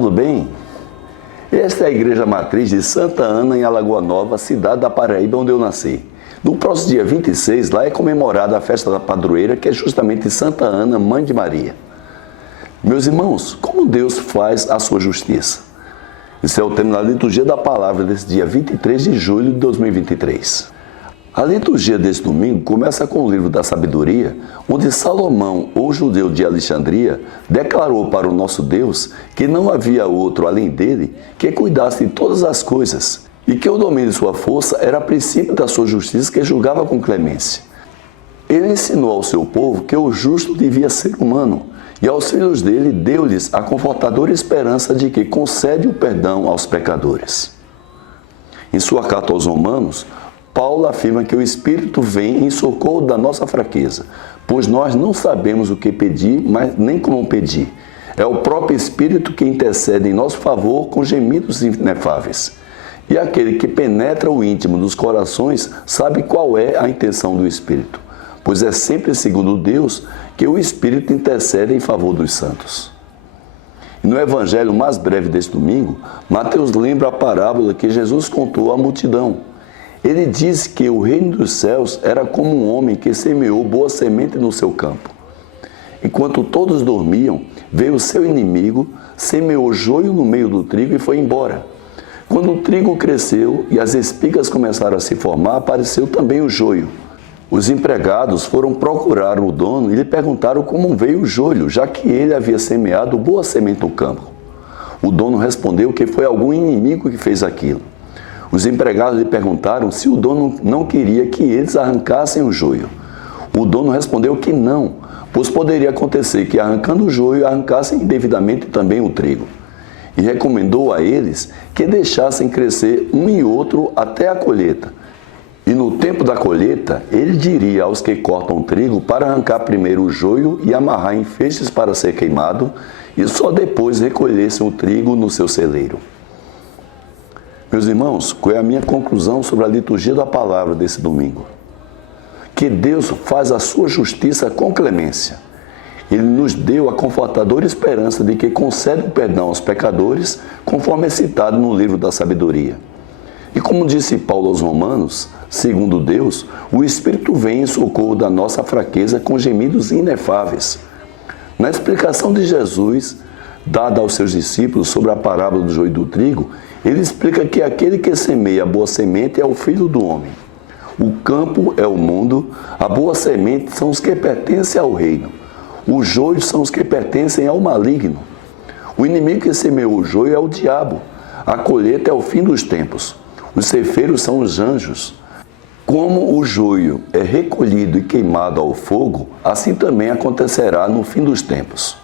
tudo bem? Esta é a Igreja Matriz de Santa Ana, em Alagoa Nova, cidade da Paraíba, onde eu nasci. No próximo dia 26, lá é comemorada a festa da padroeira, que é justamente Santa Ana, Mãe de Maria. Meus irmãos, como Deus faz a sua justiça? Esse é o tema da liturgia da palavra desse dia 23 de julho de 2023. A liturgia desse domingo começa com o livro da sabedoria, onde Salomão, o judeu de Alexandria, declarou para o nosso Deus que não havia outro além dele que cuidasse de todas as coisas e que o domínio de sua força era princípio da sua justiça, que julgava com clemência. Ele ensinou ao seu povo que o justo devia ser humano, e aos filhos dele deu-lhes a confortadora esperança de que concede o perdão aos pecadores. Em sua carta aos Romanos, Paulo afirma que o Espírito vem em socorro da nossa fraqueza, pois nós não sabemos o que pedir, mas nem como pedir. É o próprio Espírito que intercede em nosso favor com gemidos inefáveis. E aquele que penetra o íntimo dos corações sabe qual é a intenção do Espírito, pois é sempre segundo Deus que o Espírito intercede em favor dos santos. E no evangelho mais breve deste domingo, Mateus lembra a parábola que Jesus contou à multidão. Ele disse que o reino dos céus era como um homem que semeou boa semente no seu campo. Enquanto todos dormiam, veio o seu inimigo, semeou joio no meio do trigo e foi embora. Quando o trigo cresceu e as espigas começaram a se formar, apareceu também o joio. Os empregados foram procurar o dono e lhe perguntaram como veio o joio, já que ele havia semeado boa semente no campo. O dono respondeu que foi algum inimigo que fez aquilo. Os empregados lhe perguntaram se o dono não queria que eles arrancassem o joio. O dono respondeu que não, pois poderia acontecer que, arrancando o joio, arrancassem indevidamente também o trigo. E recomendou a eles que deixassem crescer um e outro até a colheita. E no tempo da colheita, ele diria aos que cortam o trigo para arrancar primeiro o joio e amarrar em feixes para ser queimado, e só depois recolhessem o trigo no seu celeiro. Meus irmãos, qual é a minha conclusão sobre a liturgia da palavra desse domingo? Que Deus faz a sua justiça com clemência. Ele nos deu a confortadora esperança de que concede o perdão aos pecadores, conforme é citado no livro da sabedoria. E como disse Paulo aos Romanos, segundo Deus, o Espírito vem em socorro da nossa fraqueza com gemidos inefáveis. Na explicação de Jesus, dada aos seus discípulos sobre a parábola do joio e do trigo, ele explica que aquele que semeia a boa semente é o Filho do Homem. O campo é o mundo, a boa semente são os que pertencem ao reino. Os joios são os que pertencem ao maligno. O inimigo que semeou o joio é o diabo. A colheita é o fim dos tempos. Os ceifeiros são os anjos. Como o joio é recolhido e queimado ao fogo, assim também acontecerá no fim dos tempos.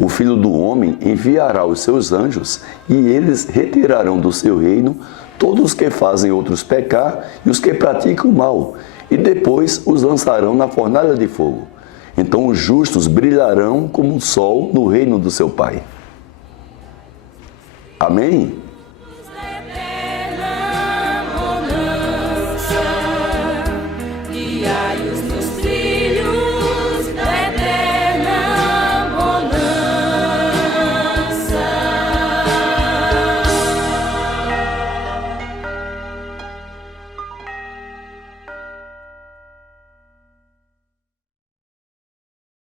O Filho do Homem enviará os seus anjos e eles retirarão do seu reino todos os que fazem outros pecar e os que praticam o mal, e depois os lançarão na fornalha de fogo. Então os justos brilharão como o sol no reino do seu Pai. Amém? Diário